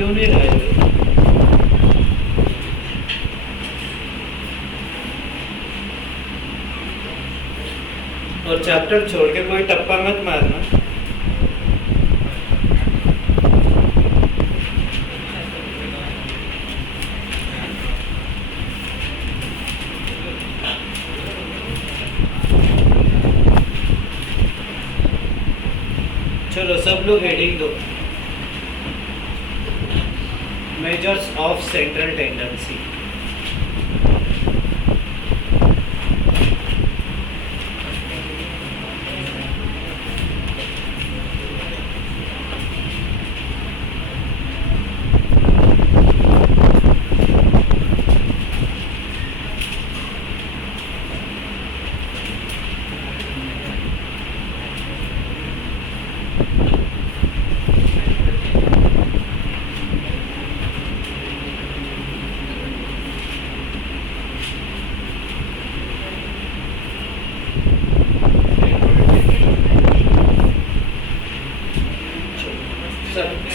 क्यों नहीं रहे? और चैप्टर छोड़ के कोई टप्पा मत मारना। चलो सब लोग हेडिंग दो। Measures of central tendency.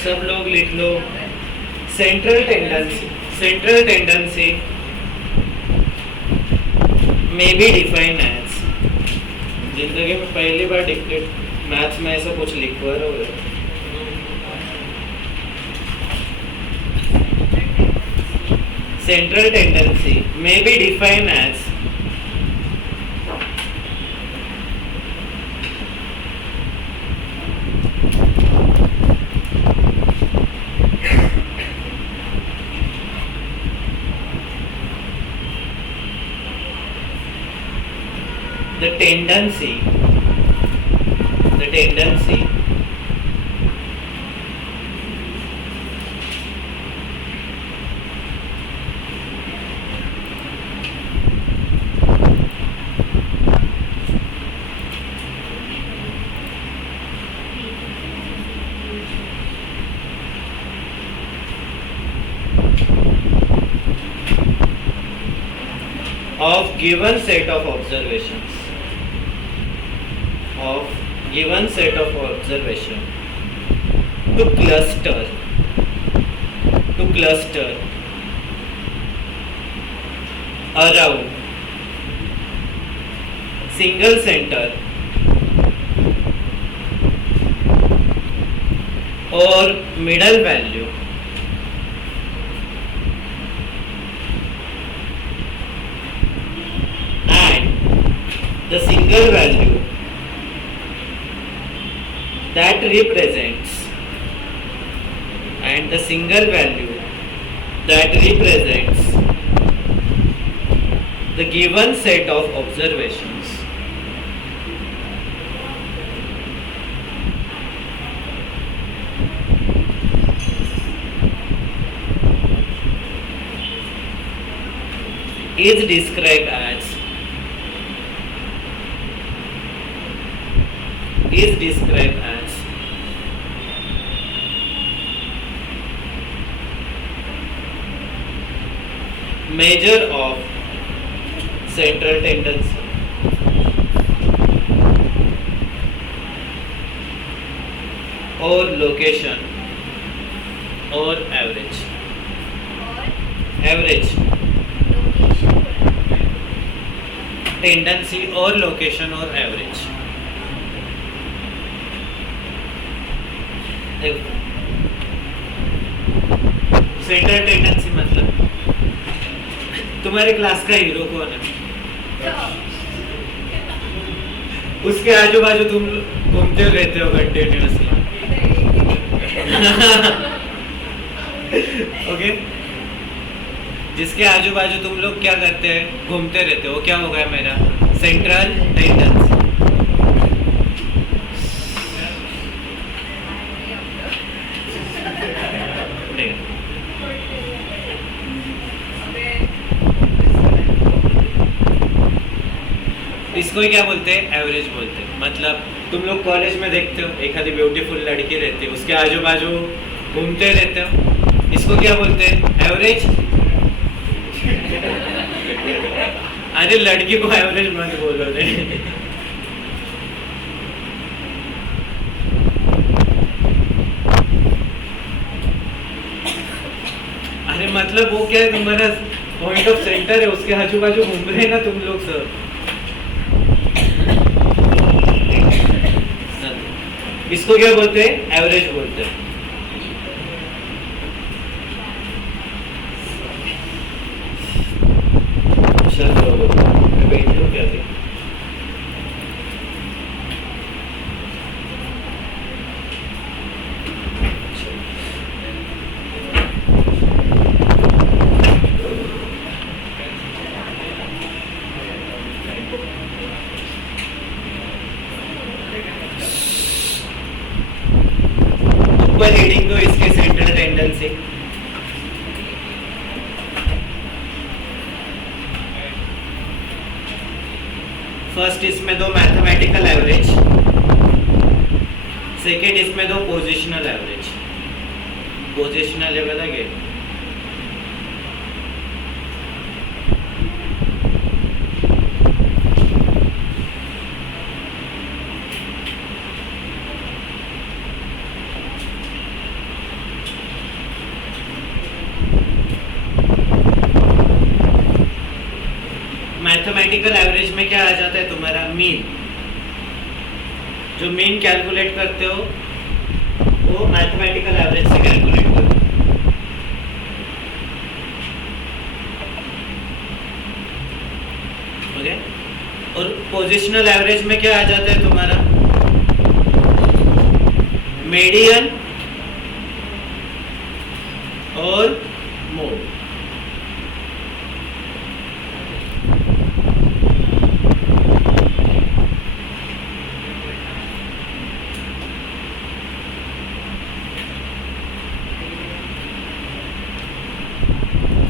सब लोग लिख लो। Central tendency may be define as, जिंदगी में पहली बार डिक्टेट मैथ्स में ऐसा कुछ लिखवा रहे हो। Central tendency may be define as the tendency of given set of observations to cluster around single center or middle value and the single value that represents the given set of observations is described as measure of central tendency or location or average tendency or location or average। Central tendency मतलब तुम्हारे class का hero कौन है? उसके आजू बाजू तुम घूमते रहते हो कंटिन्यूअसली। ओके, जिसके आजू बाजू तुम लोग क्या करते हैं, घूमते रहते हो, क्या हो गया मेरा सेंट्रल टेंडेंसी। इसको क्या बोलते हैं? एवरेज बोलते हैं। मतलब तुम लोग कॉलेज में देखते हो एक आधी ब्यूटीफुल लड़की रहती है, उसके आजू बाजू घूमते रहते हो, इसको क्या बोलते हैं? एवरेज। अरे लड़की को एवरेज मत बोलो रे। अरे मतलब वो क्या है, तुम्हारा पॉइंट ऑफ सेंटर है, उसके आजू बाजू घूम रहे हैं ना तुम लोग सब। इसको क्या बोलते हैं? एवरेज बोलते हैं। चलो मैं बैठ लूं क्या थी? ऊपर हेडिंग तो इसके सेंट्रल टेंडेंसी, फर्स्ट इसमें दो मैथमेटिकल एवरेज, सेकेंड इसमें दो पोजिशनल एवरेज। पोजिशनल है पता क्या? मैथमेटिकल एवरेज में क्या आ जाता है तुम्हारा? मीन। जो मीन कैलकुलेट करते हो वो मैथमेटिकल एवरेज से कैलकुलेट करते हो। ओके? और पोजिशनल एवरेज में क्या आ जाता है तुम्हारा? मीडियन और मोड।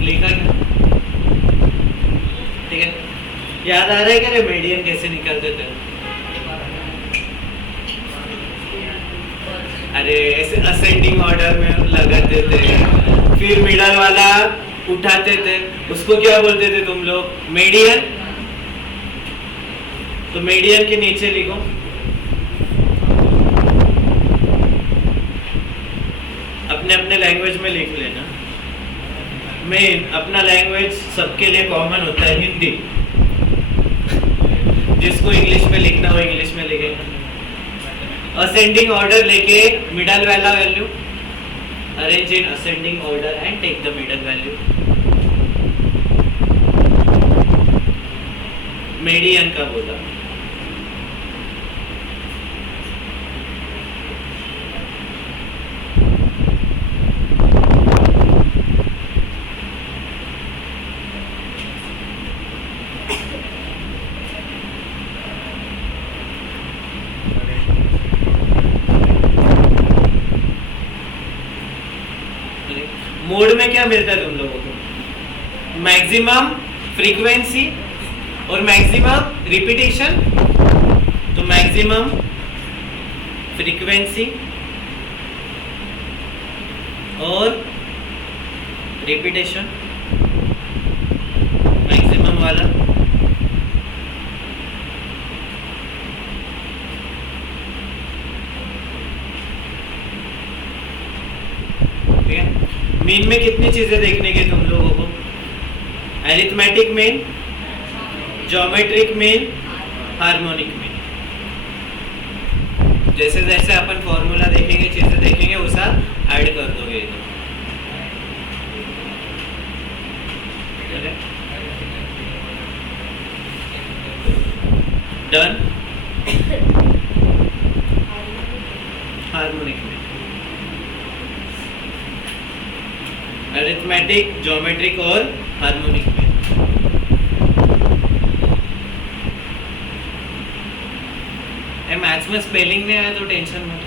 लिखा क्या? ठीक है, याद आ रहा है क्या रे मीडियन कैसे निकालते थे? अरे ऐसे असेंडिंग ऑर्डर में लगाते थे, फिर मिडल वाला उठाते थे, उसको क्या बोलते थे तुम लोग? मीडियन। तो मीडियन के नीचे लिखो अपने अपने लैंग्वेज में लिख लेना। मेन अपना लैंग्वेज सबके लिए कॉमन होता है हिंदी, जिसको इंग्लिश में लिखना हो इंग्लिश में लिखेगा। असेंडिंग ऑर्डर लेके मिडल वाला value, arrange in ascending order and take the middle value. Median का बोला। मोड में क्या मिलता है तुम लोगों को? मैक्सिमम फ्रीक्वेंसी और मैक्सिमम रिपीटेशन। तो मैक्सिमम फ्रीक्वेंसी और रिपीटेशन, मैक्सिमम वाला। ठीक है, मीन में कितनी चीजें देखने की तुम लोगों को? Arithmetic mean, geometric mean, harmonic mean. जैसे जैसे अपन फॉर्मूला देखेंगे, चीजें देखेंगे, वो सब ऐड कर दोगे इधर। Done. Harmonic mean, arithmetic, geometric और हार्मोनिक में। मैथ्स में स्पेलिंग नहीं आया तो टेंशन मत।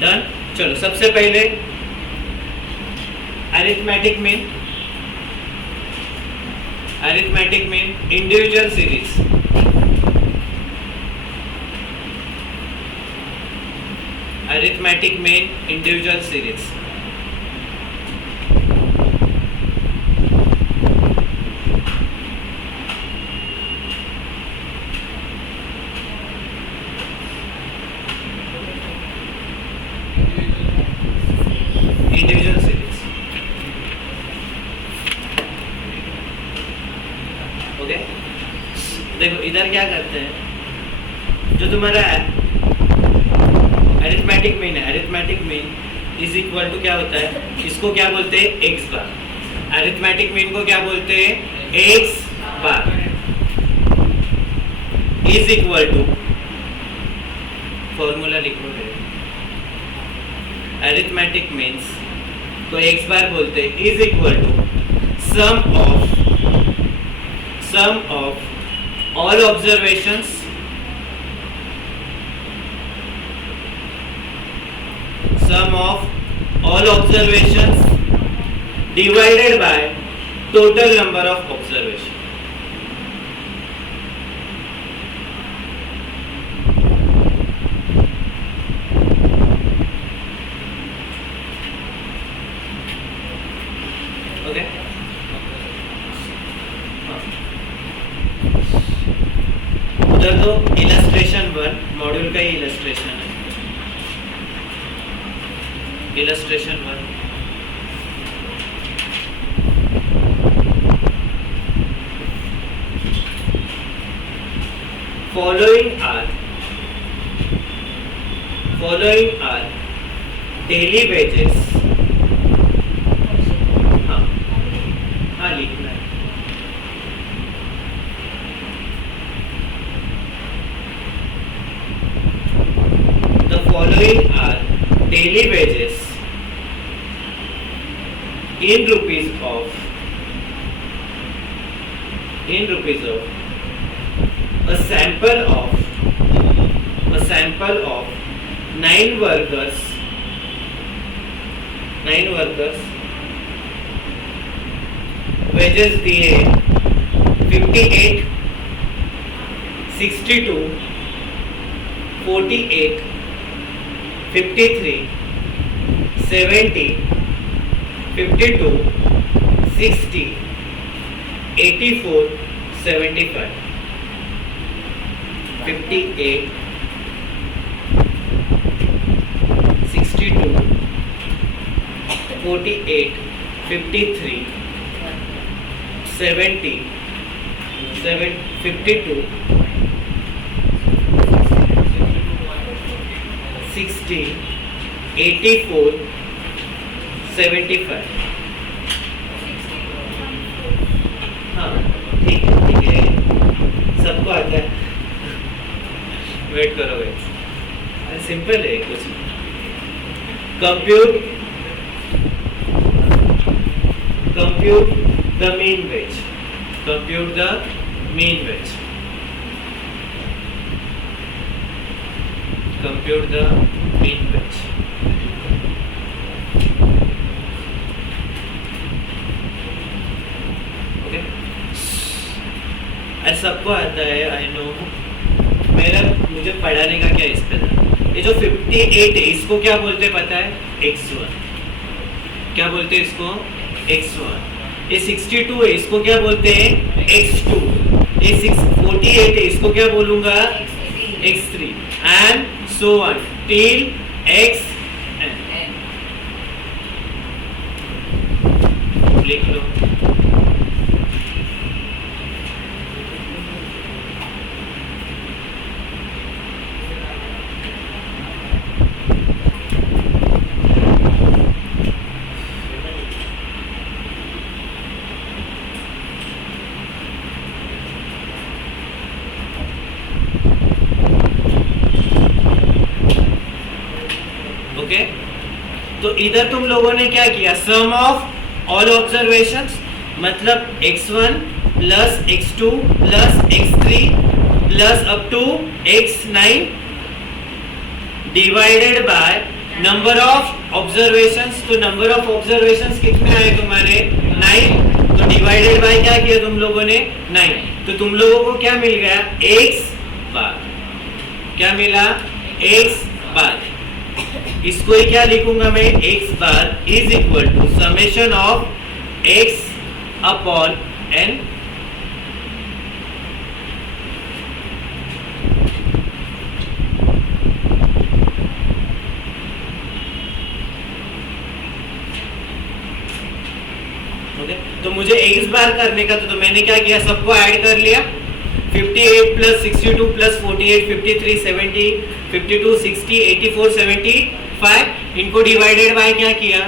डन। चलो सबसे पहले अरिथमेटिक में, अरिथमेटिक में इंडिविजुअल सीरीज। अरिथमेटिक में इंडिविजुअल सीरीज। क्या करते हैं, जो तुम्हारा अरिथमेटिक मीन है, arithmetic mean is equal to क्या होता है, इसको क्या बोलते हैं, एक्स बार। अरिथमेटिक मीन को क्या बोलते हैं, x bar is equal to, formula लिखो है, अरिथमेटिक मीन्स को एक्स बार बोलते हैं, is equal to sum of all observations divided by total number of observations. Okay? उधर तो इलस्ट्रेशन 1 मॉड्यूल का ही इलस्ट्रेशन है, illustration 1। Following are daily wages। हाँ लिखना है। The following are daily wages in rupees of a sample of 9 workers wages दिए 58, 62, 48, 53, 70, 52, 60, 84, 75, 58, 62, 48, 53, 70, 52, 60, 84, 75। हाँ ठीक है, सबको आता है। वेट करो गाइस, सिंपल है कुछ। Compute the mean wage, compute the mean wage, compute the mean wage. Okay, सबको आता है, आई नो। मुझे पढ़ाने का क्या इस पे था। ये जो 58 है इसको क्या बोलते पता है, x1। क्या बोलते हैं इसको, x1। ये 62 है इसको क्या बोलते हैं, x2। ये 48 है इसको क्या बोलूंगा, x3, and so on till xn। लिख लो। ओके, तो इधर तुम लोगों ने क्या किया, सम ऑफ ऑल ऑब्जर्वेशंस, मतलब x1 plus x2 plus x3 plus up to x9 divided by number of observations. तो नंबर ऑफ ऑब्जर्वेशंस कितने आए तुम्हारे, 9। तो डिवाइडेड बाय क्या किया तुम लोगों ने, 9। तो तुम लोगों को क्या मिल गया, x बार। क्या मिला, x बार। इसको ही क्या लिखूंगा मैं, x bar is equal to summation of x upon n। Okay, तो मुझे x बार करने का तो मैंने क्या किया, सबको ऐड कर लिया, 58 प्लस 62 प्लस 48 53 70 52 60 84 75 इनको डिवाइडेड बाय क्या किया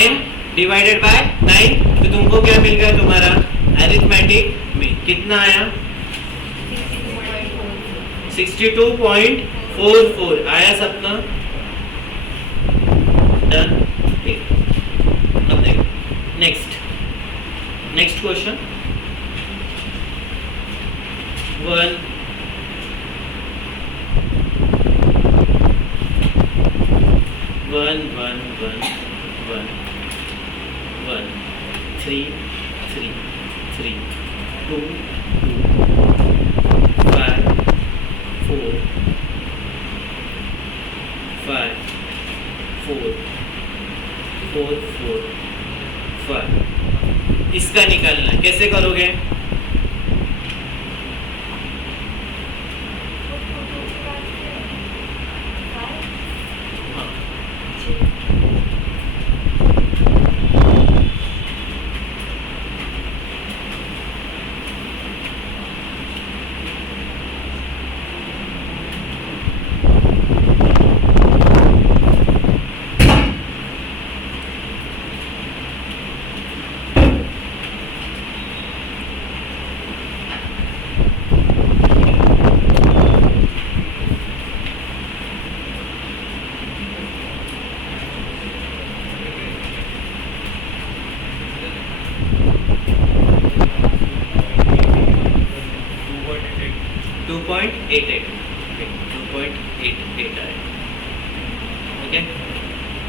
n डिवाइडेड बाय 9 तो तुमको क्या मिल गया तुम्हारा अरिथमेटिक में कितना आया 62.44 आया सबका डन। अब देखो नेक्स्ट क्वेश्चन 1 1 1 1 1 1 3 3 3 2 2 5 4 5 4 4 4 5 इसका निकालना है कैसे करोगे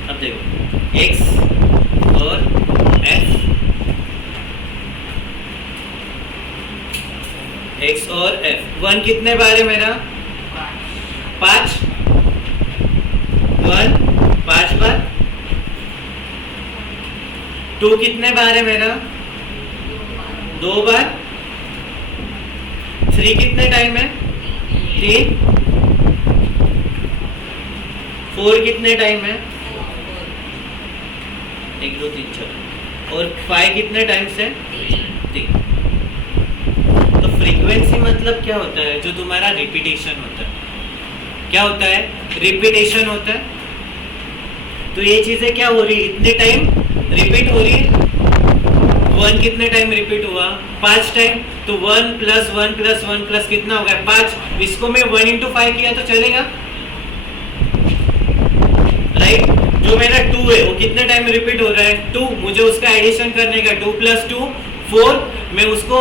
अब देखो x और f x और f 1 कितने बार है मेरा 5 1 5 बार 2 कितने बार है मेरा 2 बार 3 कितने टाइम है 3 4 कितने टाइम है 1 2 3 4 और 5 कितने टाइम से 3। तो फ्रीक्वेंसी मतलब क्या होता है जो तुम्हारा रिपीटेशन होता है क्या होता है रिपीटेशन होता है। तो ये चीजें क्या हो रही है इतने टाइम रिपीट हो रही है 1 कितने टाइम रिपीट हुआ 5 टाइम तो 1 प्लस 1 प्लस 1 प्लस कितना हो गया 5 इसको मैं 1 into 5 किया तो चलेगा राइट। जो मेरा 2 है वो कितने टाइम रिपीट हो रहा है 2 मुझे उसका एडिशन करने का 2 प्लस 2 4 मैं उसको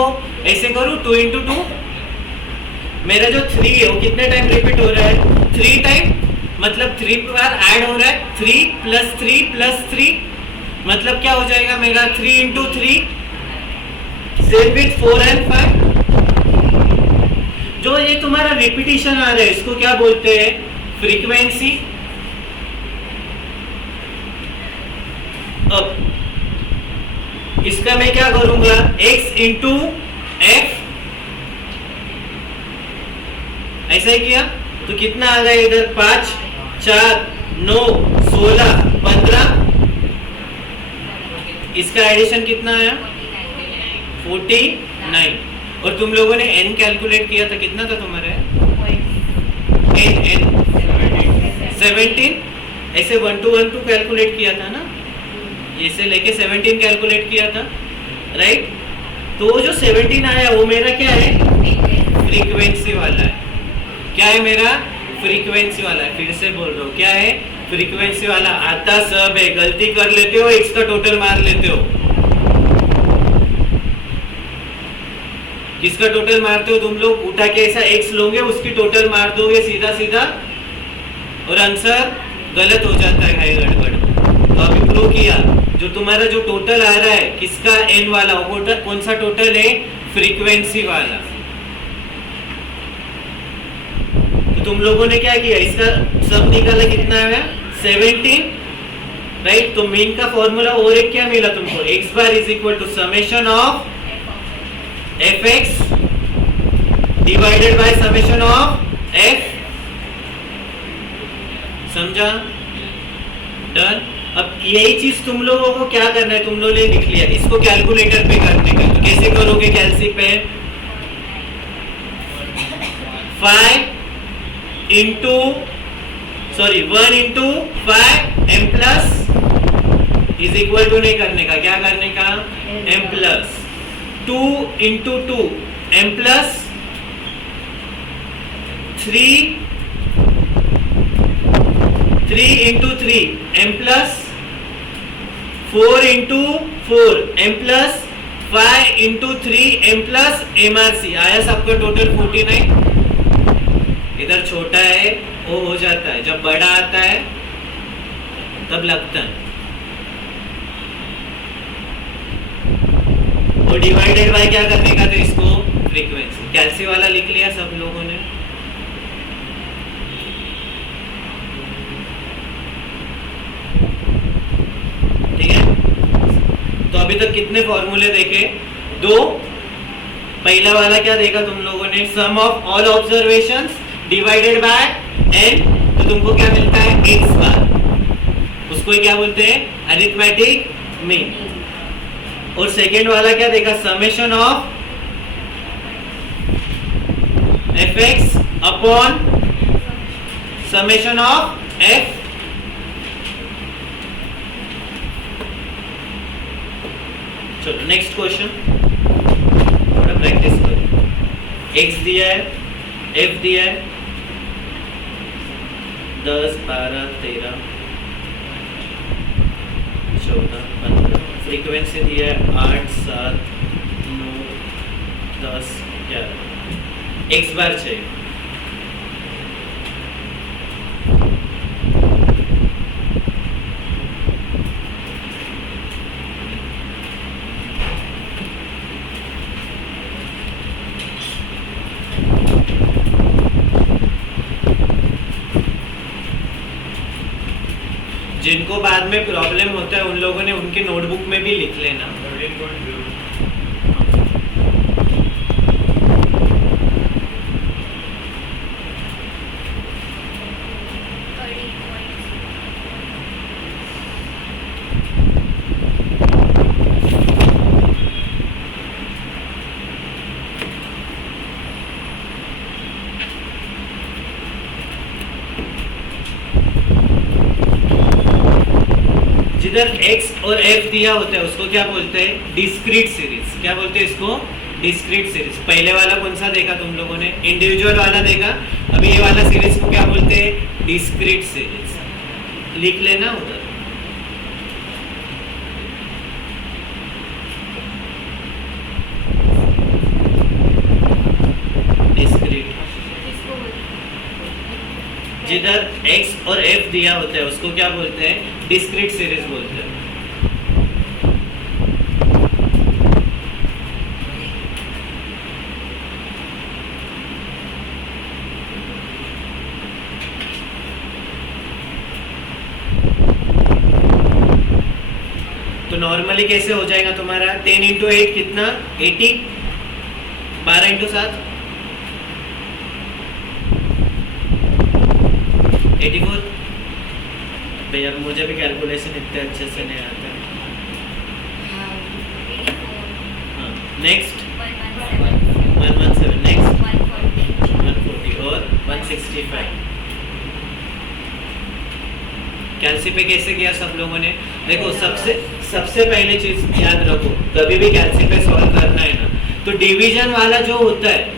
ऐसे करूं 2 into 2 मेरा जो 3 है वो कितने टाइम रिपीट हो रहा है 3 टाइम मतलब 3 बार ऐड हो रहा है 3 प्लस 3 प्लस 3 मतलब क्या हो जाएगा मेरा 3 into 3 सेम विथ 4 and 5। जो ये तुम्हारा रिपीटिशन आ रहा है इसको क्या बोलते हैं फ्रीक्वेंसी। अब इसका मैं क्या करूंगा x इंटू f ऐसा ही किया तो कितना आ गया इधर 5 4 9 16 15 इसका एडिशन कितना आया 49 और तुम लोगों ने n कैलकुलेट किया था कितना था तुम्हारे n 17 ऐसे 1 to 1 कैलकुलेट किया था ना इसे लेके 17 कैलकुलेट किया था राइट। तो जो 17 आया वो मेरा क्या है फ्रीक्वेंसी वाला है क्या है मेरा फ्रीक्वेंसी वाला है। फिर से बोल रहा हूँ क्या है फ्रीक्वेंसी वाला आता सब है गलती कर लेते हो x का टोटल मार लेते हो किसका टोटल मारते हो तुम लोग उठा के ऐसा x लोगे उसकी टोटल मार दोगे सीधा सीधा और आंसर गलत हो जाता है गड़बड़। तो अभी प्रूव किया जो तुम्हारा जो टोटल आ रहा है किसका n वाला वो कौन सा टोटल है फ्रीक्वेंसी वाला। तो तुम लोगों ने क्या किया इसका सब निकाला कितना है 17 राइट। तो मीन का फॉर्मूला और एक क्या मिला तुमको x bar is equal to summation of fx divided by summation of f। समझा डन। अब यही चीज तुम लोगों को क्या करना है तुम लोगों ने लिख लिया इसको कैलकुलेटर पे करने का। तो कैसे करोगे कैलसी पे 5 into 1 into 5 m plus is equal to नहीं करने का, क्या करने का, m plus 2 into 2 m plus 3 into 3 m plus 4 into 4 m plus 5 into 3 m plus MRC आया सबका टोटल 49। इधर छोटा है वो हो जाता है, जब बड़ा आता है तब लगता है। वो डिवाइडेड बाय क्या करने का था इसको, फ्रीक्वेंसी। कैल्सी वाला लिख लिया सब लोगों ने। ठीक है, तो अभी तक कितने फॉर्मूले देखे, 2। पहला वाला क्या देखा तुम लोगों ने, sum of all observations divided by n, तो तुमको क्या मिलता है, x बार। उसको क्या बोलते हैं, अरिथमेटिक मीन। और सेकेंड वाला क्या देखा, summation of fx upon summation of f। चलो नेक्स्ट क्वेश्चन, थोड़ा प्रैक्टिस करो। x दिया है, f दिया है 10 12 13 14 15, फ्रीक्वेंसी दिया है 8 7 9 10 11, x बार चाहिए। जिनको बाद में प्रॉब्लम होता है उन लोगों ने उनके नोटबुक में भी लिख लेना। जिधर x और f दिया होता है उसको क्या बोलते हैं, डिस्क्रीट सीरीज। क्या बोलते हैं इसको, डिस्क्रीट सीरीज। पहले वाला कौन सा देखा तुम लोगों ने, इंडिविजुअल वाला देखा। अभी ये वाला सीरीज को क्या बोलते हैं, डिस्क्रीट सीरीज। लिख लेना उधर। डिस्क्रीट, जिधर x और f दिया होता है उसको क्या बोलते हैं, डिस्क्रीट सीरीज बोलते हैं। तो नॉर्मली कैसे हो जाएगा तुम्हारा, 10 इंटू 8 कितना, 80, 12 इंटू 7 84। भैया मुझे भी कैलकुलेशन इतने अच्छे से नहीं आता है। नेक्स्ट 117, नेक्स्ट 140 और 165। कैल्सी पे कैसे किया सब लोगों ने, देखो सबसे पहले चीज याद रखो, कभी भी कैल्सी पे सॉल्व करना है ना, तो डिवीजन वाला जो होता है,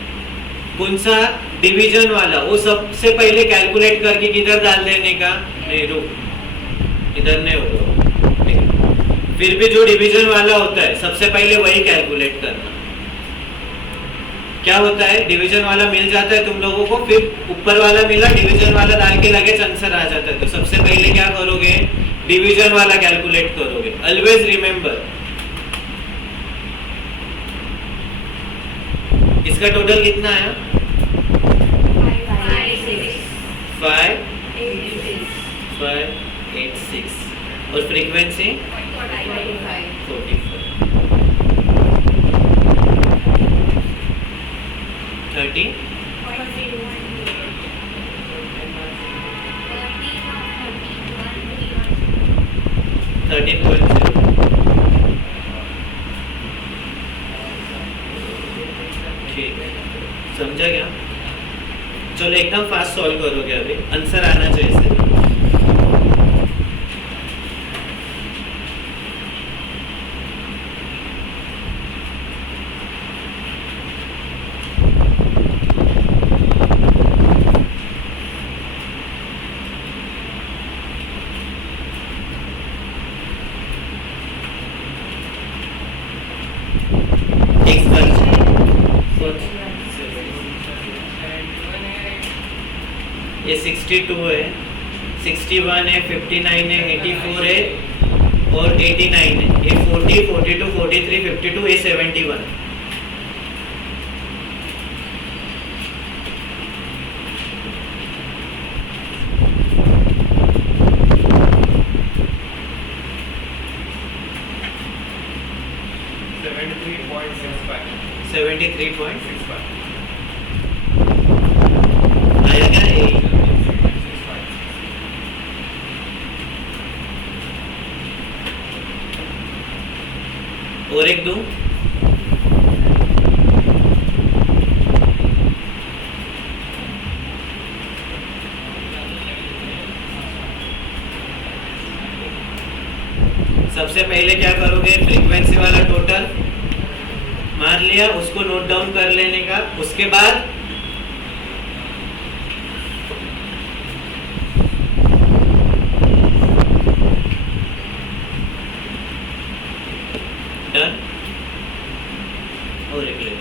कौन सा डिवीजन वाला, वो सबसे पहले कैलकुलेट करके किधर डाल देने का, नहीं रुक, इधर नहीं होगा। फिर भी जो डिवीजन वाला होता है सबसे पहले वही कैलकुलेट करना। क्या होता है, डिवीजन वाला मिल जाता है तुम लोगों को, फिर ऊपर वाला मिला, डिवीजन वाला डाल के लगे आंसर आ जाता है। तो सबसे पहले क्या करोगे, डिवीजन वाला कैलकुलेट करोगे। ऑलवेज रिमेंबर, इसका टोटल कितना आया, 586 और फ्रीक्वेंसी 45 30 13.0। ठीक है, समझा क्या? चलो एकदम फास्ट सॉल्व करोगे, अभी आंसर आना चाहिए इसे। ये 62 है, 61 है, 59 है, 84 है और 89 है। ये 40, 42, 43, 52, ये 71। आया क्या ये? और एक दूं? सबसे पहले क्या करोगे, फ्रीक्वेंसी वाला टोटल मार लिया, उसको नोट डाउन कर लेने का। उसके बाद डन। और एक ले,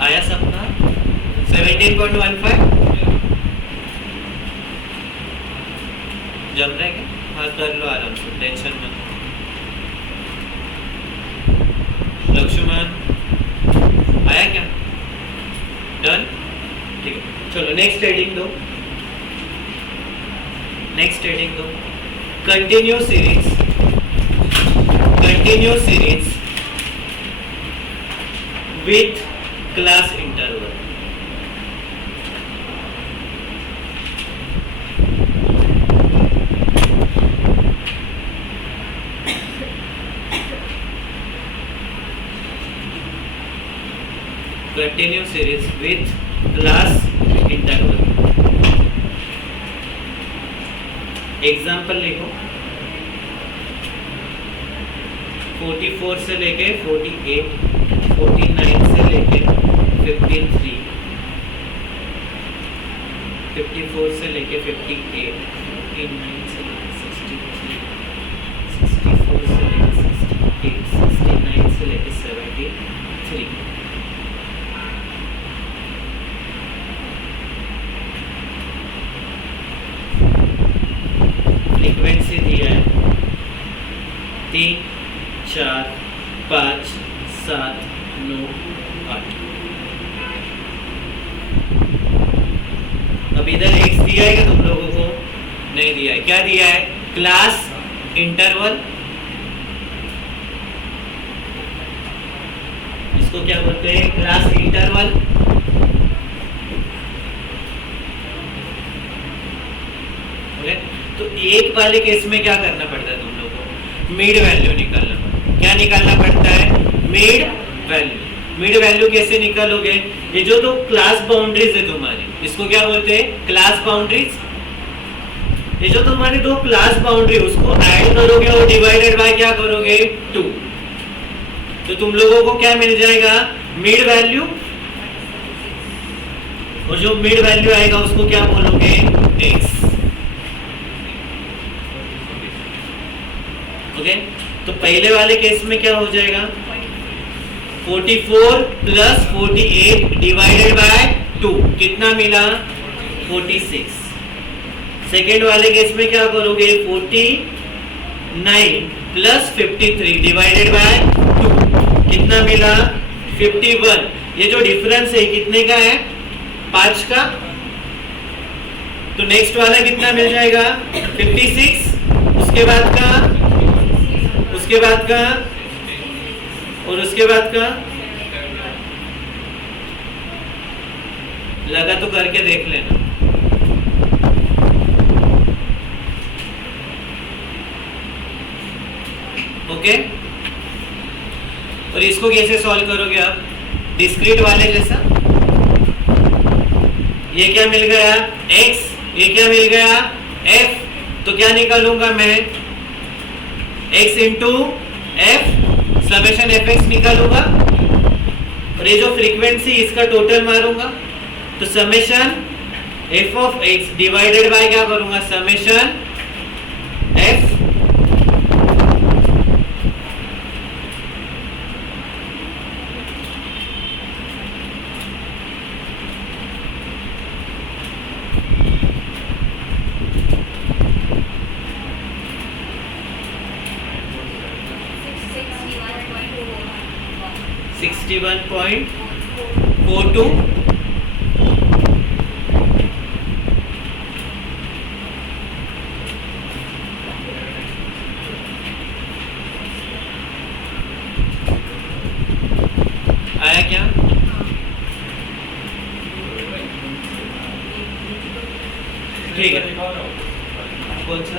आया सबका 17.15 जम रहा है क्या? हाँ कर लो आराम से, टेंशन मत। लक्ष्मण आया क्या? डन, ठीक है। चलो नेक्स्ट हेडिंग दो, नेक्स्ट हेडिंग दो। Continue series with class interval. Continue series with class interval. Example लिखो, 44 से लेके 48, 49 से लेके 53, 54 से लेके 58, 59 से लेके 63, 64 से लेके 68, 69 से लेके 73। फ्रीक्वेंसी दिया है 3, 4, 5, 7, 9, 8। अब इधर एक्स दिया है क्या तुम लोगों को? नहीं दिया है। क्या दिया है? Class interval. इसको क्या बोलते हैं? Class interval. ओके, तो एक वाले केस में क्या करना पड़ता है तुम लोगों को? मिड वैल्यू निकालना पड़ता है। क्या निकालना पड़ता है? Mid value. मिड वैल्यू कैसे निकालोगे? ये जो तो क्लास बाउंड्रीज है तुम्हारी, इसको क्या बोलते हैं? Class boundaries. ये जो तुम्हारी दो क्लास बाउंड्री उसको ऐड करोगे और डिवाइडेड बाय क्या करोगे 2, तो तुम लोगों को क्या मिल जाएगा मिड वैल्यू, और जो मिड वैल्यू आएगा उसको क्या बोलोगे x। ओके, तो पहले वाले केस में क्या हो जाएगा 44 प्लस 48 डिवाइडेड बाय 2 कितना मिला 46। सेकेंड वाले केस में क्या करोगे 49 प्लस 53 डिवाइडेड बाय 2 कितना मिला 51। ये जो डिफरेंस है कितने का है 5 का, तो नेक्स्ट वाला कितना मिल जाएगा 56, उसके बाद का, उसके बाद का और उसके बाद का, लगा तो करके देख लेना। ओके, और इसको कैसे सॉल्व करोगे आप डिस्क्रीट वाले जैसा। ये क्या मिल गया x, ये क्या मिल गया f, तो क्या निकालूंगा मैं x into f summation fx निकालूंगा, और ये जो फ्रीक्वेंसी इसका टोटल मारूंगा, तो summation f of x divided by क्या करूंगा समेशन f (61.42) आया क्या? ठीक है, कौन सा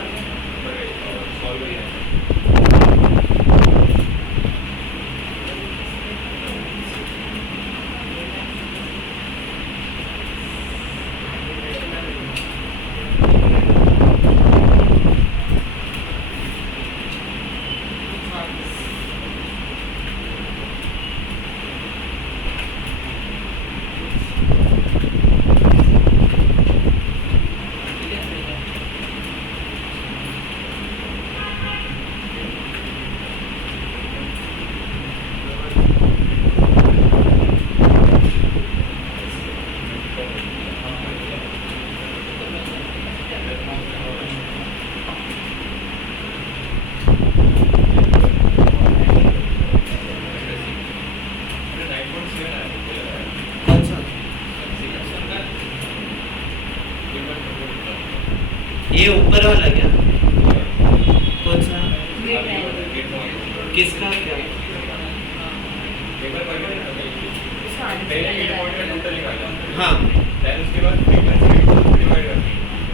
ये ऊपर वाला क्या कौन सा किसका क्या हाँ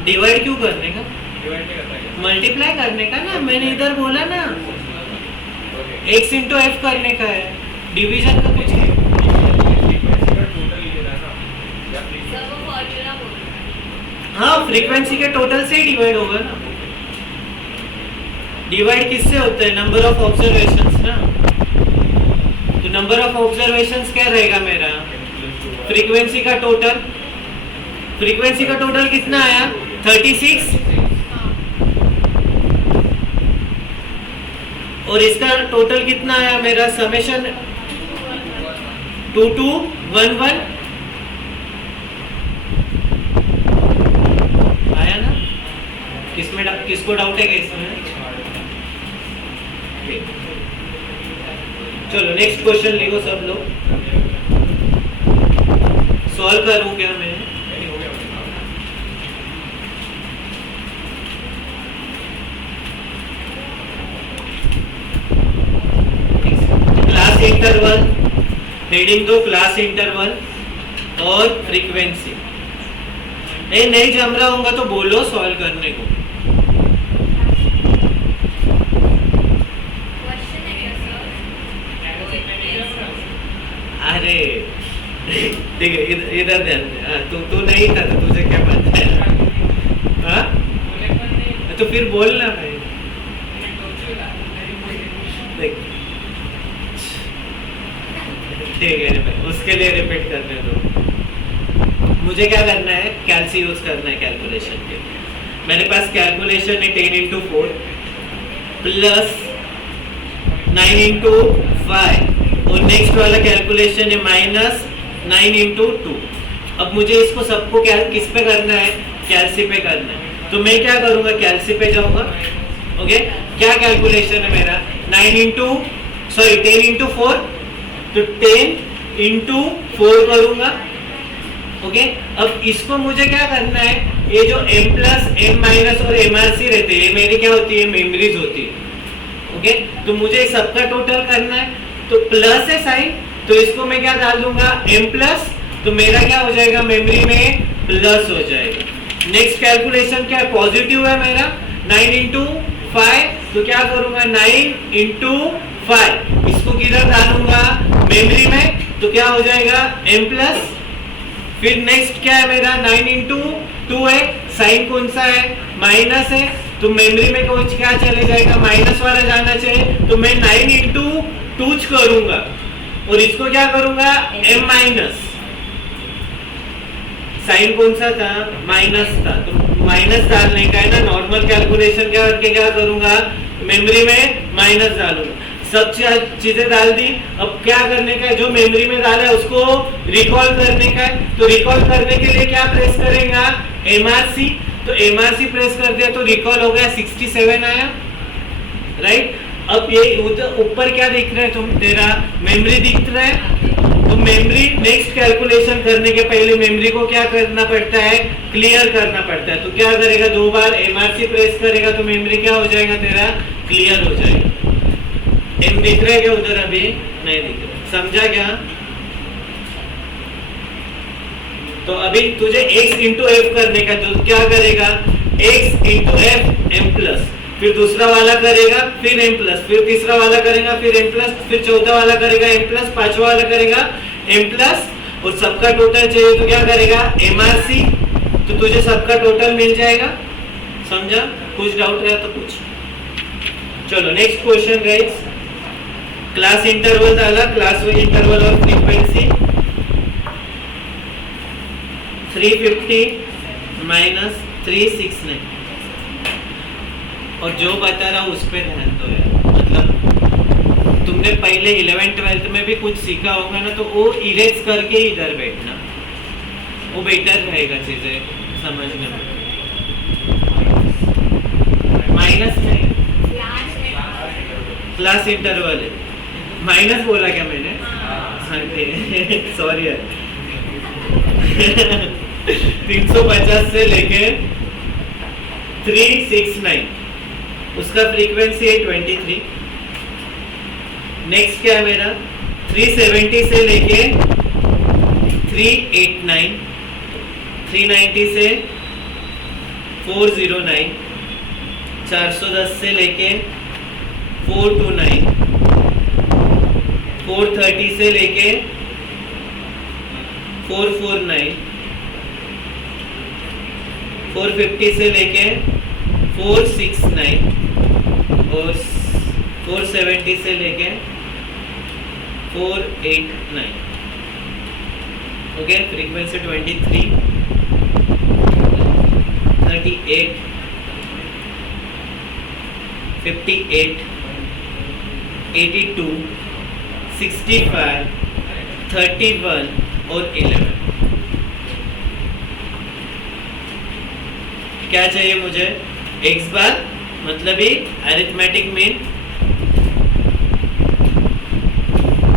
डिवाइड क्यों करने का मल्टीप्लाई करने का ना, मैंने इधर बोला ना x इंटू एफ करने का है, डिवीजन का कुछ है। हाँ फ्रीक्वेंसी के टोटल से ही डिवाइड होगा ना, डिवाइड किससे होता है नंबर ऑफ ऑब्जर्वेशंस ना, तो नंबर ऑफ ऑब्जर्वेशंस क्या रहेगा मेरा फ्रीक्वेंसी का टोटल, फ्रीक्वेंसी का टोटल कितना आया 36, और इसका टोटल कितना आया मेरा समेशन 2211 आया ना, किसमें किसको डाउट है इसमें? चलो नेक्स्ट क्वेश्चन लिखो सब लोग, सॉल्व करूं क्या मैं? क्लास इंटरवल, हेडिंग दो क्लास इंटरवल और फ्रीक्वेंसी। नहीं जम रहा होगा तो बोलो सॉल्व करने को। अरे ठीक है इधर ध्यान दे, तू नहीं था तो तुझे क्या पता है? हाँ तो फिर बोलना भाई। देख ठीक है भाई, उसके लिए रिपीट करने दो। मुझे क्या करना है, कैल्सी यूज करना है कैलकुलेशन के। मेरे पास कैलकुलेशन है 10 इंटू 4 प्लस 9 इंटू 5 और नेक्स्ट वाला कैलकुलेशन है माइनस 9 इंटू 2। अब मुझे इसको सबको किस पे करना है, कैल्सी पे करना है। तो मैं क्या करूंगा, कैल्सी पे जाऊंगा। ओके, क्या कैलकुलेशन है मेरा, 10 इंटू 4, तो 10 इंटू 4 करूंगा। ओके, अब इसको मुझे क्या करना है, ये जो m प्लस m माइनस और MRC रहते हैं, ये मेरी क्या होती है, मेमोरीज होती है। ओके, तो मुझे सबका टोटल करना है, तो प्लस है साइन, तो इसको मैं क्या डाल दूंगा, m प्लस, तो मेरा क्या हो जाएगा, मेमोरी में प्लस हो जाएगा। नेक्स्ट कैलकुलेशन क्या है, पॉजिटिव है मेरा, 9 इंटू 5, तो क्या करूंगा, 9 इंटू 5, इसको किधर डालूंगा, मेमोरी में, तो क्या हो जाएगा m प्लस। फिर नेक्स्ट क्या है मेरा, 9 इंटू 2 है, साइन कौन सा है, माइनस है, तो मेमोरी में कुछ क्या चले जाएगा, माइनस वाला जाना चाहिए, तो मैं 9 इंटू 2 करूंगा और इसको क्या करूंगा, m माइनस, साइन कौन सा था, माइनस था, तो माइनस डालने का है ना। नॉर्मल कैलकुलेशन क्या करके क्या करूंगा, मेमोरी में माइनस डालूंगा। सब चीजें डाल दी, अब क्या करने का है, जो मेमोरी में डाला है उसको रिकॉल करने का है। तो रिकॉल करने के लिए क्या प्रेस करेगा, MRC, तो MRC प्रेस कर दिया तो रिकॉल हो गया, 67 आया, राइट। अब ये ऊपर क्या दिख रहा है, तुम तेरा मेमोरी दिख रहा है, तो मेमोरी नेक्स्ट कैलकुलेशन करने के पहले मेमोरी को क्या करना पड़ता है, क्लियर करना पड़ता है। तो क्या करेगा, 2 बार MRC प्रेस करेगा तो मेमोरी क्या हो जाएगा, तेरा क्लियर हो जाएगा। m दिख रहा है क्या उधर, अभी नहीं दिख रहा, समझा क्या। तो अभी तुझे x इंटू f करने का, तो क्या करेगा, x into f m plus, फिर दूसरा वाला करेगा, फिर m प्लस, फिर तीसरा वाला करेगा, फिर m प्लस, फिर चौथा वाला करेगा m प्लस, पांचवा वाला करेगा m प्लस, और सबका टोटल चाहिए तो क्या करेगा, MRC, तो तुझे सबका टोटल मिल जाएगा। समझा, कुछ डाउट रहा तो पूछ। चलो next question guys, class interval डाला, क्लास वाइज इंटरवल और फ्रीक्वेंसी 350 माइनस 369, और जो बता रहा हूँ उस पर ध्यान दो यार। मतलब तुमने पहले 11th-12th में भी कुछ सीखा होगा ना, तो वो इरेज करके इधर बैठना, वो बेटर रहेगा चीजें समझने में। माइनस नहीं, क्लास इंटरवल है, माइनस बोला क्या मैंने, सॉरी यार। 350 से लेके 369, उसका फ्रीक्वेंसी है 23। नेक्स्ट क्या है मेरा, 370 से लेके 389, 390 से 409, 410 से लेके 429, 430 से लेके 449, 450 से लेके 469 और 470 से लेके 489। ओके, फ्रीक्वेंसी 23, 38, 58, 82, 65, 31 और 11। क्या चाहिए मुझे, x बार, मतलब ये अरिथमेटिक मीन,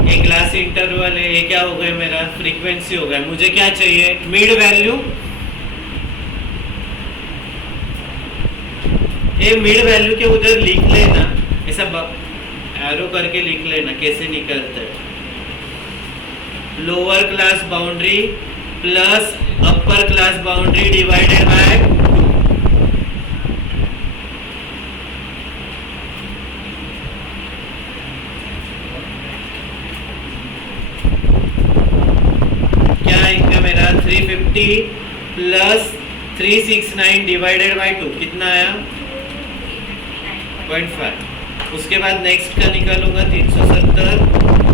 एक क्लास इंटरवल है, ये क्या हो गया मेरा, फ्रीक्वेंसी हो गया। मुझे क्या चाहिए, मिड वैल्यू। ये मिड वैल्यू के उधर लिख लेना, ऐसा एरो करके लिख लेना कैसे निकलता है। Lower class boundary plus upper class boundary divided by 2। क्या आएगा मेरा, 350 प्लस 369 डिवाइडेड बाय 2, कितना आया 0.5। उसके बाद नेक्स्ट का निकालूंगा 370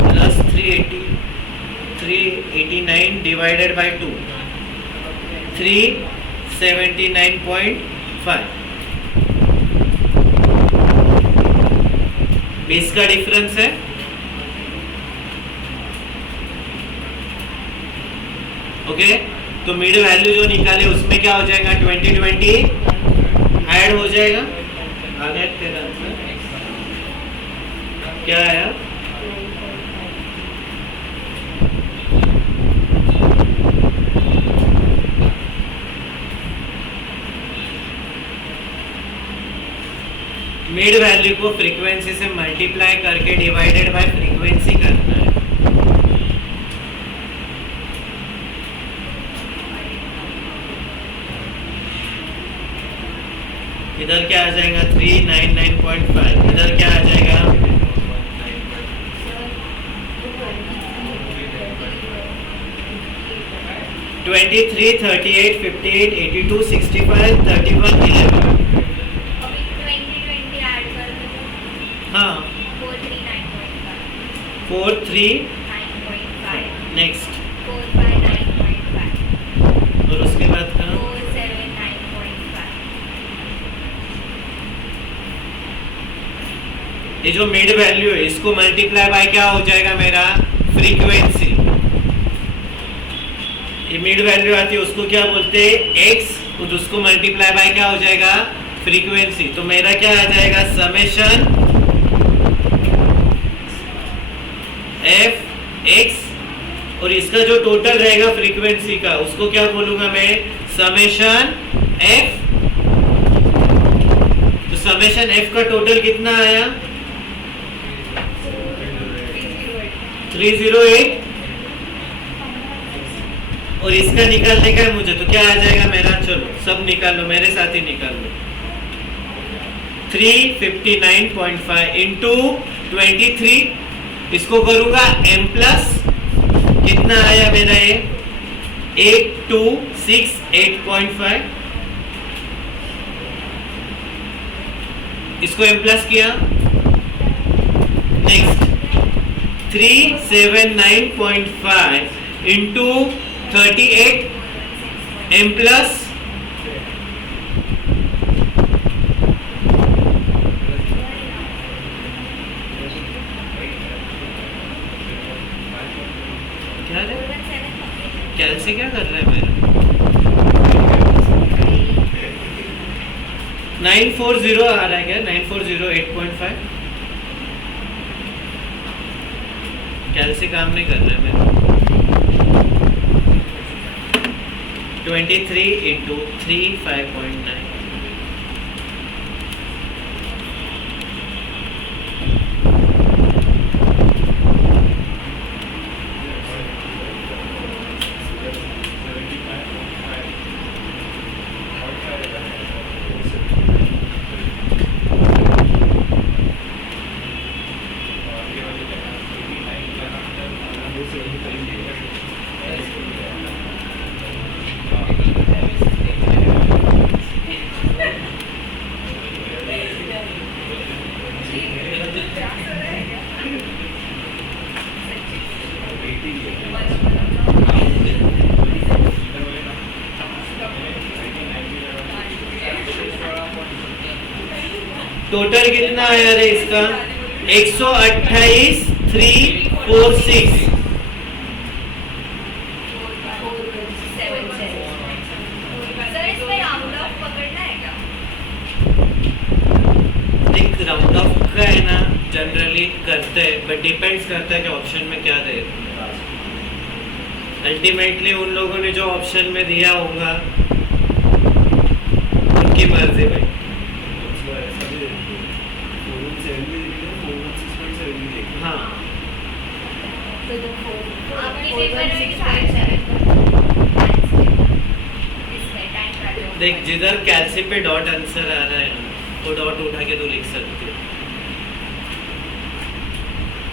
प्लस 389 डिवाइडेड बाय 2, 379.5। बेस का डिफरेंस है। ओके, तो मिड वैल्यू जो निकाले उसमें क्या हो जाएगा, 2020 ऐड हो जाएगा। आ गया तेरा आंसर, क्या आया? मिड वैल्यू को फ्रीक्वेंसी से मल्टीप्लाई करके डिवाइडेड बाय फ्रीक्वेंसी करना है। इधर क्या आ जाएगा 399.5, इधर क्या आ जाएगा 23, 38, 58, 82, 65, 31, 11। हाँ 439.5 नेक्स्ट, और उसके बाद का 479.5। ये जो मिड वैल्यू है इसको मल्टीप्लाई बाय क्या हो जाएगा मेरा, फ्रीक्वेंसी। ये मिड वैल्यू आती है उसको क्या बोलते हैं, एक्स, और उसको मल्टीप्लाई बाय क्या हो जाएगा, फ्रीक्वेंसी। तो मेरा क्या आ जाएगा, समेशन एफ एक्स, और इसका जो टोटल रहेगा फ्रीक्वेंसी का उसको क्या बोलूंगा मैं, समेशन एफ। तो समेशन एफ का टोटल कितना आया, 308, और इसका निकालने का है मुझे, तो क्या आ जाएगा मेरा, चलो सब निकाल लो, मेरे साथ ही निकाल लो। 359.5 इंटू 23, इसको करूंगा m प्लस, कितना आया मेरा ये 8268.5, इसको m प्लस किया। नेक्स्ट 379.5 इंटू 38 m प्लस, क्या है कैलसी, क्या कर रहा है मेरा 940 आ रहा है क्या, 9408.5। कैलसी काम नहीं कर रहा है मेरा। 23 इंटू 3 5.9, टोटल कितना आया रे इसका, 128,346। देख राउंड ऑफ का है ना, जनरली करते हैं, बट डिपेंड्स करता है कि ऑप्शन में क्या दे। अल्टीमेटली उन लोगों ने जो ऑप्शन में दिया होगा उनकी मर्जी भाई। हाँ देख, जिधर कैल्सी पे डॉट आंसर आ रहा है ना, वो डॉट उठा के तो लिख सकते हो,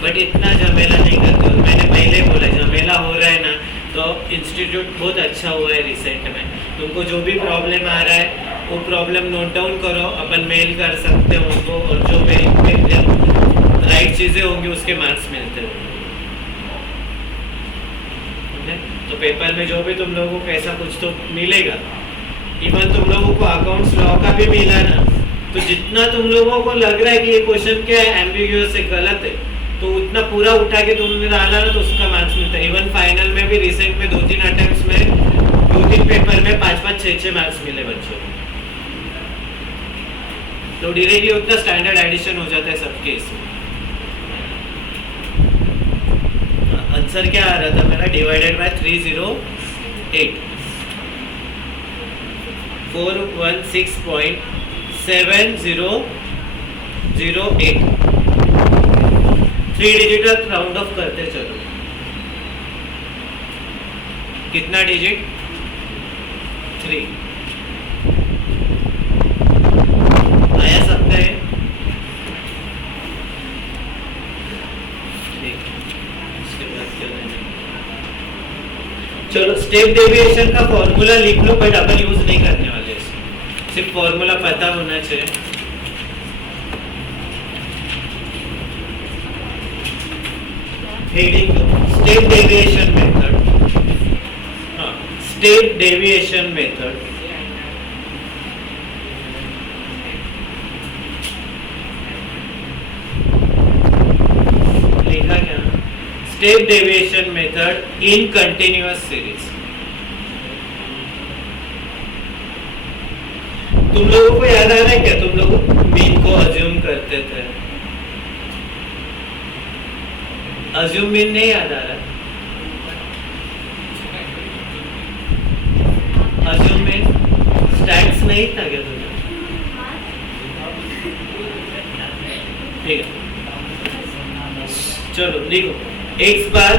बट इतना झमेला नहीं करते हो। मैंने पहले बोला झमेला हो रहा है ना, तो इंस्टीट्यूट बहुत अच्छा हुआ है रिसेंट में। तुमको जो भी प्रॉब्लम आ रहा है वो प्रॉब्लम नोट डाउन करो, अपन मेल कर सकते हैं उनको, और जो मेल में राइट चीज़ें होंगी उसके मार्क्स मिलते होंगे। तो पेपर में जो भी तुम लोगों को ऐसा कुछ तो मिलेगा। इवन तुम लोगों को अकाउंट्स लॉ का भी मिला ना, तो जितना तुम लोगों को लग रहा है कि ये क्वेश्चन क्या है, एम्बिग्यूअस है, गलत है, तो उतना पूरा उठा के तुमने डाला ना तो उसका मार्क्स मिलता है। इवन फाइनल में भी रिसेंट में 2-3 अटेम्प्ट्स में 2-3 पेपर में 5-5, 6-6 मार्क्स मिले बच्चों को। तो डायरेक्टली उतना स्टैंडर्ड एडिशन हो जाता है सबके इसमें। आंसर क्या आ रहा था मेरा? Divided by 308 416.7008 3 digit round of करते चलो। कितना डिजिट? 3 आया सबका है? ठीक, इसके बाद क्या लेना? चलो स्टेप डेविएशन का फॉर्मूला लिख लो, बट अपन यूज नहीं करने वाले इसे, सिर्फ फॉर्मूला पता होना चाहिए। Heading step deviation method. हाँ, स्टेप डेविएशन मेथड। लिखा क्या? Step deviation method in continuous series. तुम लोगों को याद आ रहा है क्या? तुम लोग मीन को अज्यूम करते थे। अज्यूम मीन नहीं याद आ रहा? अज्यूम मीन स्टैट्स नहीं था क्या तुम्हें? ठीक है, चलो लिखो। x bar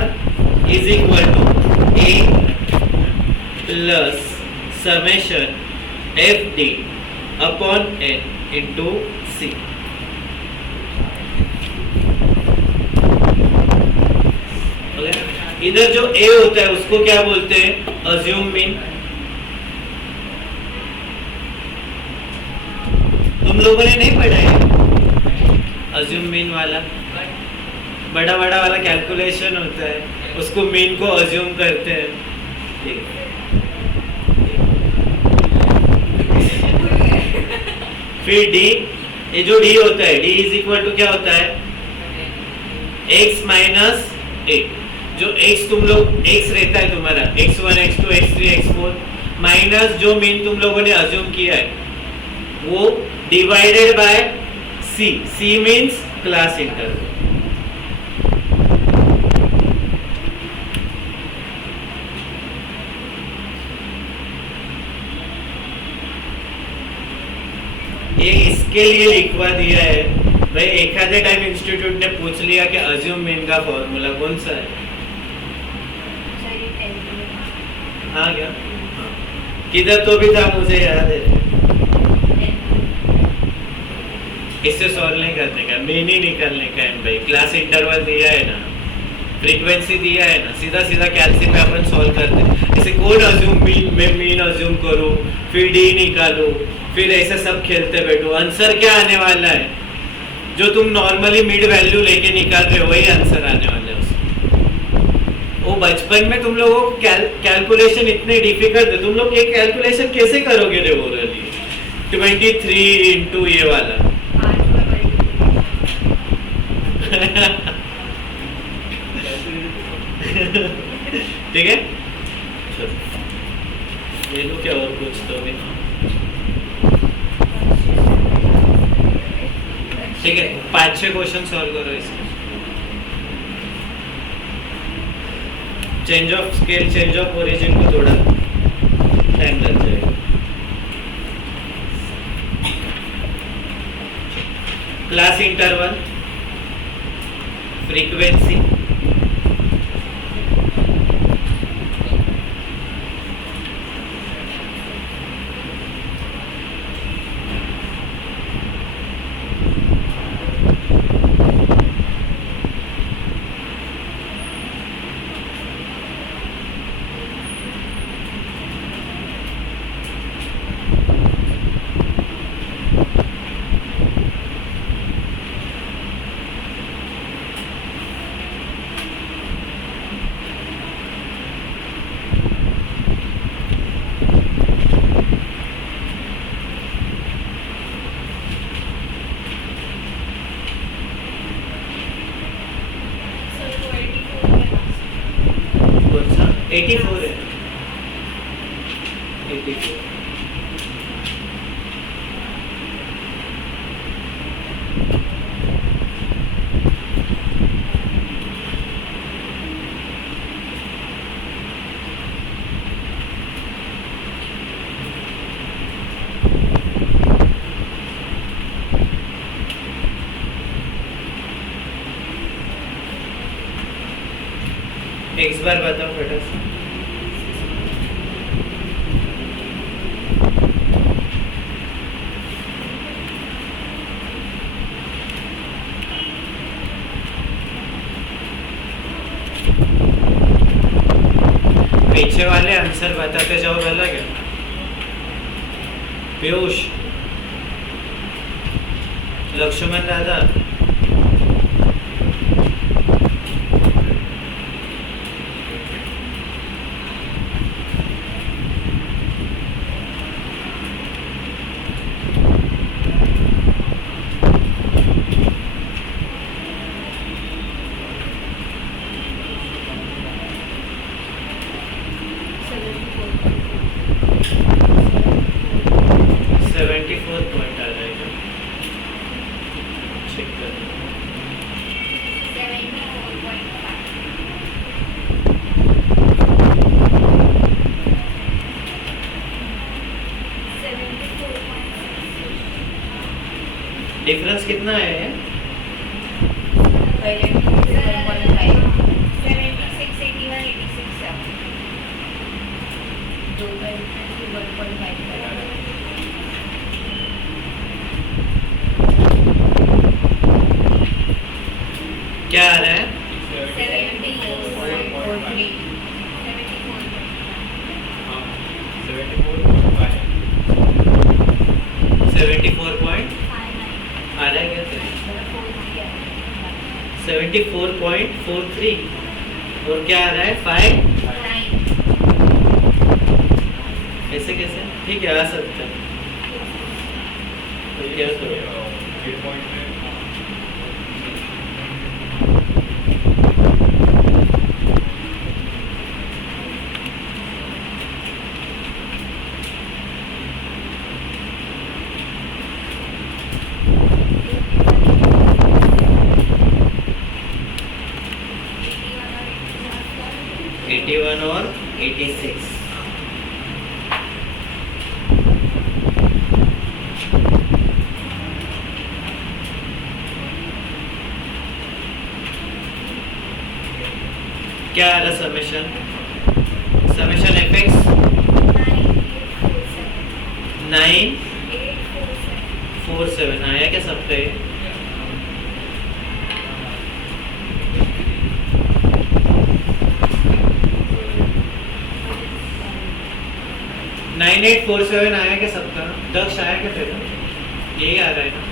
is equal to a plus summation fd upon n into c। इधर जो a होता है उसको क्या बोलते हैं? Assume mean. तुम लोगों ने नहीं पढ़ा है अज्यूम मीन वाला? बड़ा बड़ा वाला कैलकुलेशन होता है, उसको मीन को अज्यूम करते हैं। ठीक, फिर d, ये जो d होता है, d इज इक्वल टू क्या होता है? x minus a। जो x तुम लोग x रहता है तुम्हारा, x1 x2 x3 x4 minus जो मीन तुम लोगों ने अज्यूम किया है वो divided by c। c means class interval. ये इसके लिए लिखवा दिया है भाई, एक आधे टाइम इंस्टीट्यूट ने पूछ लिया कि अज्यूम मीन का फॉर्मूला कौन सा है? हाँ क्या? हाँ। किधर तो भी था, मुझे याद है। इससे सॉल्व नहीं करने का, मीन ही निकालने का है भाई। क्लास इंटरवल दिया है ना, फ्रीक्वेंसी दिया है ना, सीधा सीधा कैलसी पे अपन सॉल्व करते हैं। इसे कौन अज्यूम मीन में मीन अज्यूम करो, फिर डी निकालो, फिर ऐसे सब खेलते बैठो। आंसर क्या आने वाला है? जो तुम नॉर्मली मिड वैल्यू लेके निकाल रहे हो वही आंसर आने वाला है उसमें। वो बचपन में तुम लोगों को कैलकुलेशन इतने डिफिकल्ट है, तुम लोग ये कैलकुलेशन कैसे करोगे रे ओरली? 23 इंटू ये वाला ठीक है, ले लो क्या और कुछ तो भी। ठीक है, 5-6 क्वेश्चन सॉल्व करो इसमें। Change of scale, change of origin को थोड़ा टाइम लग जाएगा। क्लास इंटरवल, फ्रीक्वेंसी, 84 है 84 एक बार बताओ बेटा पीछे वाले आंसर बताते जाओ अलग है पीयूष लक्ष्मण दादा डिफरेंस कितना है? 1 क्या आ रहा है? 74 आ रहा है क्या? 74.43 और क्या आ रहा है? 5 ऐसे कैसे? ठीक है आ सकता है तो क्या करो 81 और 86 क्या आ रहा समेशन? समेशन fx 9847 आया क्या सबका? 9847 आया क्या सबका? दक्ष आया क्या तेरा? यही आ रहा है ना?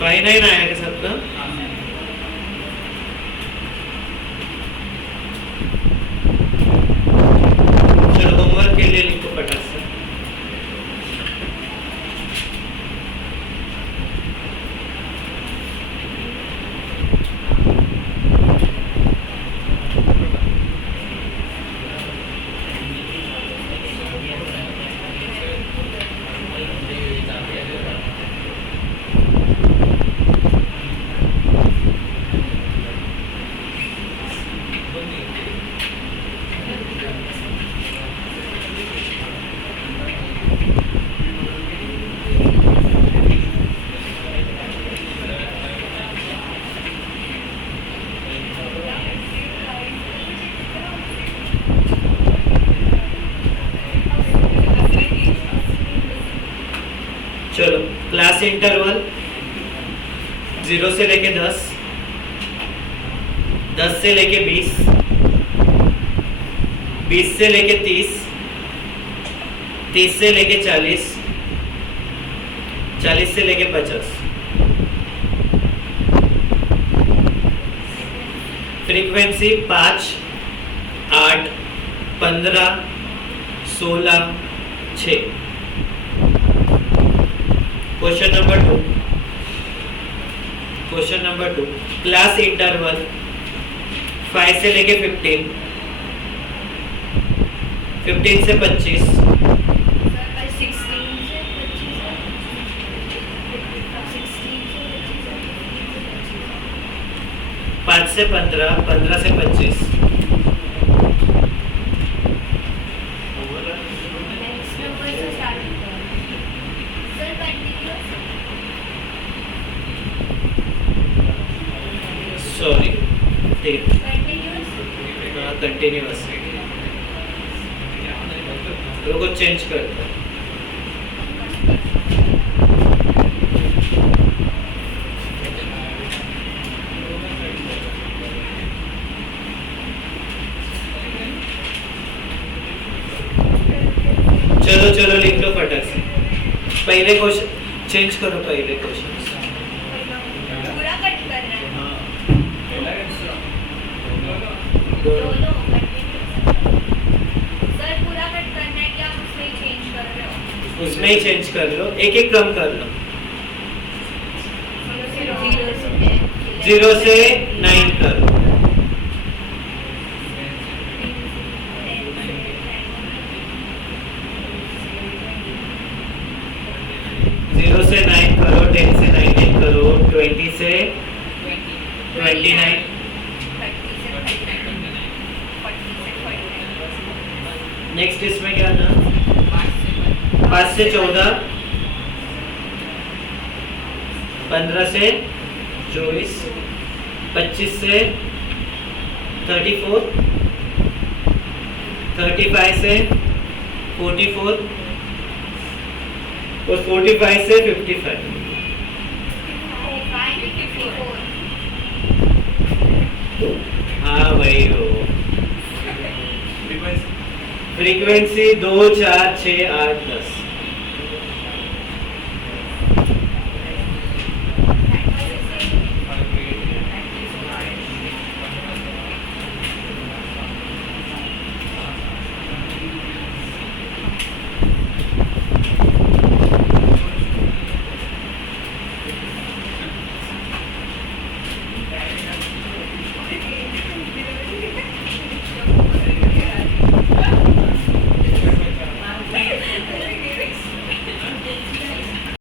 फाइव 9 आया क्या सबका? चलो होमवर्क के लिए लिखो फटाक से। चलो क्लास इंटरवल 0 से लेके 10, 10 से लेके 20, 20 से लेके 30, 30 से लेके 40, 40 से लेके 50। Frequency 5, 15, 16, 6। Question number 2 class interval 5 से लेके 15 से 25, सर 16 से 25 है। 16 से 5 से 15, 15 से 25। नेक्स्ट नंबर से स्टार्ट होता है। सर कंटिन्यूअस सॉरी, ठीक, कंटिन्यूअस हाँ कंटिन्यूअस। लोगों को चेंज करता है। चलो लिख लो फटक से। पहले क्वेश्चन चेंज करो, पहले क्वेश्चन। पूरा कट करना है। दोनों। दोनों कंटिन्यूअस सर पूरा कट करना है कि आप उसमें ही चेंज कर रहे हो? उसमें ही चेंज कर लो, एक एक कम कर लो। 0 से 9 करो। 0 से 9 करो, 10 से 19 करो, 20 से 29, 30 से 39, 40 से 49, नेक्स्ट इसमें क्या था? 5 से 14, 15 से 24, 25 से 34, 35 से 44 और 45 से 55। 54 हाँ वही हो। फ्रीक्वेंसी 2, 4, 6, 8, 10।